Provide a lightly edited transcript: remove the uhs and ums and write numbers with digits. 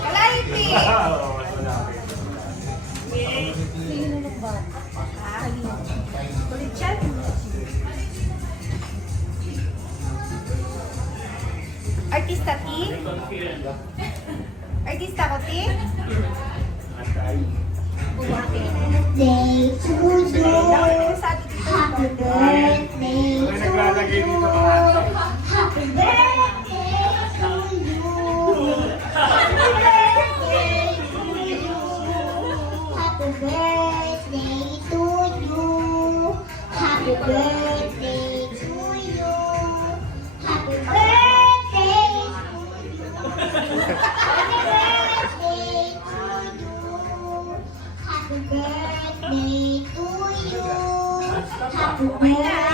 Kalaiti! Kulit siya. Artista T? Artista ko T? Birthday to you. Happy birthday to you. Happy birthday to you. Happy birthday to you. Happy birthday to you. Happy birthday to you. Happy birthday to you. Happy birthday to you. Happy birthday.